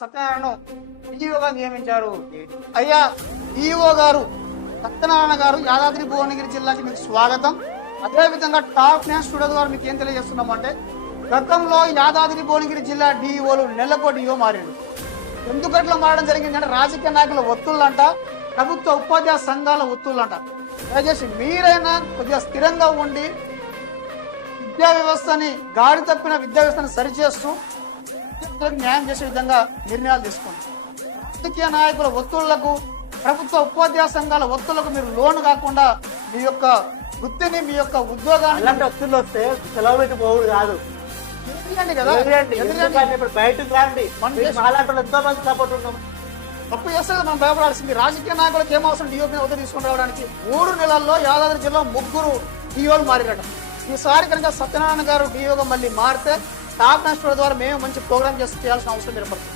సత్యనారాయణ ఈఓగా నియమించారు. అయ్యా ఈఓ గారు సత్యనారాయణ గారు యాదాద్రి భువనగిరి జిల్లాకి మీకు స్వాగతం. అదేవిధంగా టాప్ న్యూస్ స్టూడియో ద్వారా మీకు ఏం తెలియజేస్తున్నామంటే, గతంలో యాదాద్రి భువనగిరి జిల్లా డిఓలు నెలకో డిఓ మారాడు. ఎందుకట్లా మారడం జరిగిందంటే రాజకీయ నాయకుల ఒత్తుళ్ళంట, ప్రభుత్వ ఉపాధ్యాయ సంఘాల ఒత్తుళ్ళంట. దయచేసి మీరైనా కొద్దిగా స్థిరంగా ఉండి విద్యా వ్యవస్థని గాడి తప్పిన విద్యా వ్యవస్థను సరిచేస్తూ న్యాయం చేసే విధంగా నిర్ణయాలు తీసుకోండి. రాజకీయ నాయకుల ఒత్తుళ్లకు, ప్రభుత్వ ఉపాధ్యాయ సంఘాల ఒత్తులకు మీరు లోను కాకుండా మీ యొక్క వృత్తిని, మీ యొక్క ఉద్యోగాన్ని అలాంటి ఒత్తిళ్ళు వస్తే సెలవు పెట్టి పోవుడు కాదు. ఎదిరియండి కదా, ఇప్పుడు బయటకు రాండి. అలాంటి ఎంతో మంది సపోర్ట్ ఉన్నాం. తప్పు చేస్తే మనం భయపడాల్సింది. రాజకీయ నాయకులకు ఏమవసరం డిఓపీ ఒత్తిడి తీసుకుని రావడానికి? 3 నెలల్లో యాదాద్రి జిల్లా 3 డిఓలు మారిరట. ఈసారి కనుక సత్యనారాయణ గారు డిఓగా మళ్ళీ మారితే టాప్ న్యూస్ ద్వారా మేము మంచి ప్రోగ్రామ్ చేయాల్సిన అవసరం ఏర్పడుతుంది.